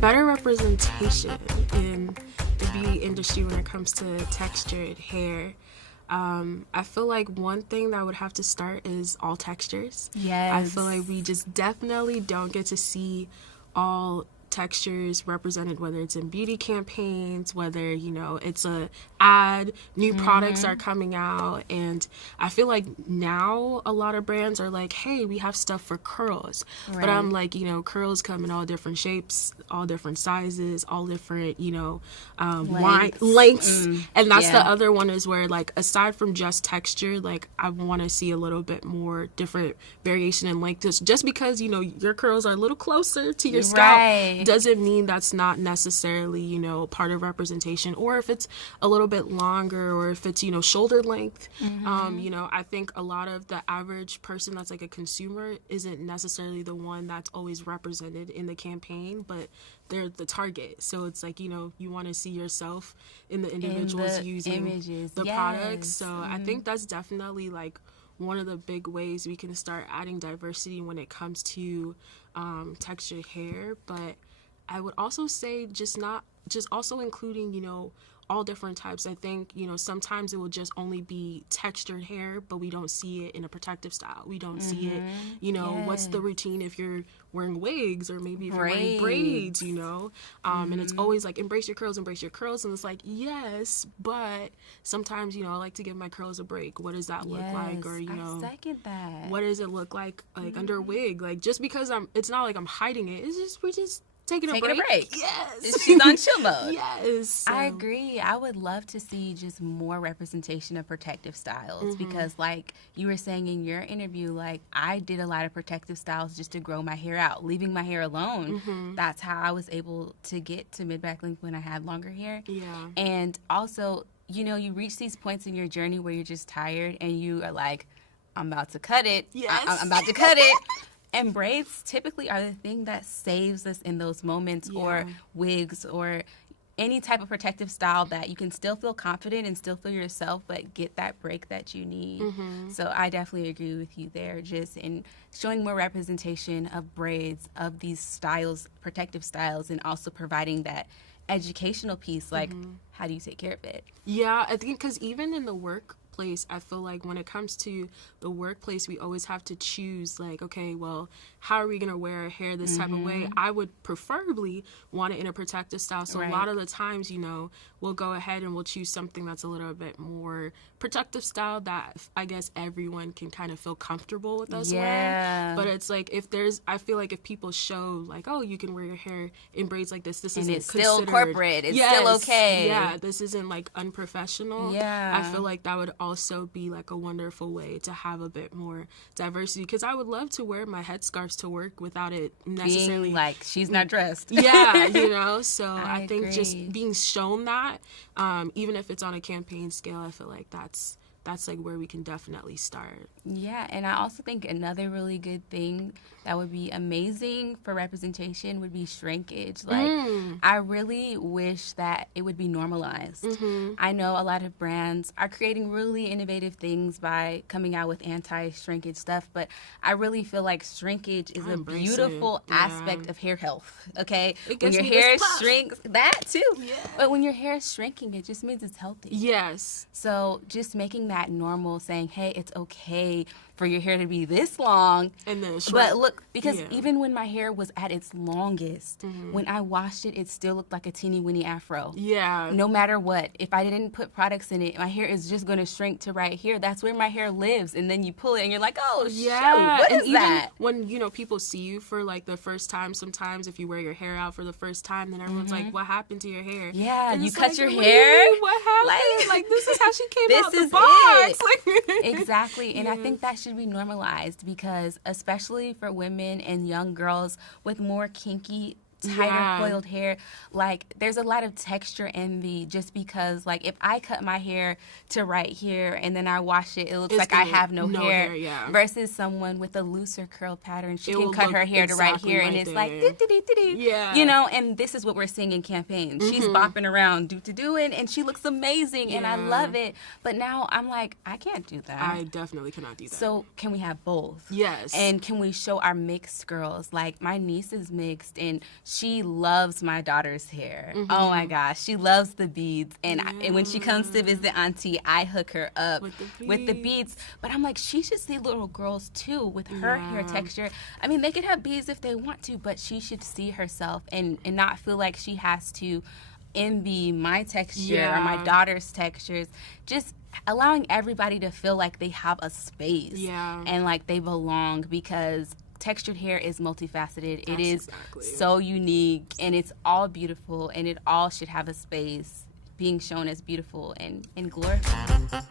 better representation in the beauty industry when it comes to textured hair. I feel like one thing that would have to start is all textures. Yes. I feel like we just definitely don't get to see all textures represented, whether it's in beauty campaigns, whether, you know, it's a ad, new products are coming out. And I feel like now a lot of brands are like, hey, we have stuff for curls. Right. But I'm like, you know, curls come in all different shapes, all different sizes, all different, you know, lengths. And that's the other one, is where, like, aside from just texture, like, I want to see a little bit more different variation in length. Just because, you know, your curls are a little closer to your scalp doesn't mean that's not necessarily, you know, part of representation. Or if it's a little bit longer, or if it's, you know, shoulder length. You know, I think a lot of the average person that's like a consumer isn't necessarily the one that's always represented in the campaign, but they're the target. So it's like, you know, you want to see yourself in the individuals using the products. So I think that's definitely like one of the big ways we can start adding diversity when it comes to textured hair. But I would also say just also including, you know, all different types. I think, you know, sometimes it will just only be textured hair, but we don't see it in a protective style. We don't see it, you know, what's the routine if you're wearing wigs, or maybe if you're wearing braids, you know. And it's always like, embrace your curls. And it's like, yes, but sometimes, you know, I like to give my curls a break. What does that look like? Or, you know, I second that. What does it look like under a wig? Like, just because it's not like I'm hiding it. It's just, we just taking a break. Yes. She's on chill mode. Yes. So. I agree. I would love to see just more representation of protective styles, because like you were saying in your interview, like I did a lot of protective styles just to grow my hair out, leaving my hair alone. That's how I was able to get to mid-back length when I had longer hair. Yeah. And also, you know, you reach these points in your journey where you're just tired and you are like, I'm about to cut it. Yes. I'm about to cut it. And braids typically are the thing that saves us in those moments, or wigs, or any type of protective style that you can still feel confident and still feel yourself, but get that break that you need. So I definitely agree with you there, just in showing more representation of braids, of these styles, protective styles, and also providing that educational piece, like how do you take care of it? Yeah, I think because even in the workplace, I feel like when it comes to the workplace, we always have to choose, like, okay, well, how are we going to wear our hair this type of way? I would preferably want it in a protective style. So a lot of the times, you know, we'll go ahead and we'll choose something that's a little bit more protective style that I guess everyone can kind of feel comfortable with us wearing. But it's like, I feel like if people show like, oh, you can wear your hair in braids like this isn't it's still corporate. It's still okay. Yeah, this isn't like unprofessional. Yeah. I feel like that would also be like a wonderful way to have a bit more diversity, because I would love to wear my headscarves to work without it necessarily being like she's not dressed. Yeah, you know. So I think agree. just being shown that, even if it's on a campaign scale, I feel like that's like where we can definitely start. Yeah, and I also think another really good thing that would be amazing for representation would be shrinkage. Like, I really wish that it would be normalized. I know a lot of brands are creating really innovative things by coming out with anti-shrinkage stuff, but I really feel like shrinkage is a beautiful aspect of hair health, okay? When your hair shrinks, that too. Yeah. But when your hair is shrinking, it just means it's healthy. Yes. So just making that normal, saying, hey, it's okay for your hair to be this long. And then but look, because even when my hair was at its longest, when I washed it, it still looked like a teeny weeny afro. Yeah. No matter what. If I didn't put products in it, my hair is just going to shrink to right here. That's where my hair lives. And then you pull it and you're like, oh, shoot, what is that? When, you know, people see you for like the first time, sometimes if you wear your hair out for the first time, then everyone's like, what happened to your hair? Yeah, and you like, cut your hair? What happened? Like, this is how she came out the This is box. Exactly. And I think that should be normalized, because especially for women and young girls with more kinky, tighter coiled hair, like there's a lot of texture envy, just because like if I cut my hair to right here and then I wash it, it looks like I have no hair. Versus someone with a looser curl pattern, she can cut her hair to right here and it's like you know. And this is what we're seeing in campaigns. She's bopping around doing, and she looks amazing and I love it. But now I'm like, I can't do that. I definitely cannot do that. So can we have both? Yes. And can we show our mixed girls? Like my niece is mixed and she loves my daughter's hair. Oh my gosh, she loves the beads. And, and when she comes to visit Auntie, I hook her up with the beads. But I'm like, she should see little girls too with her hair texture. I mean, they could have beads if they want to, but she should see herself and not feel like she has to envy my texture or my daughter's textures. Just allowing everybody to feel like they have a space and like they belong, because textured hair is multifaceted. It is so unique, and it's all beautiful, and it all should have a space being shown as beautiful and glorified.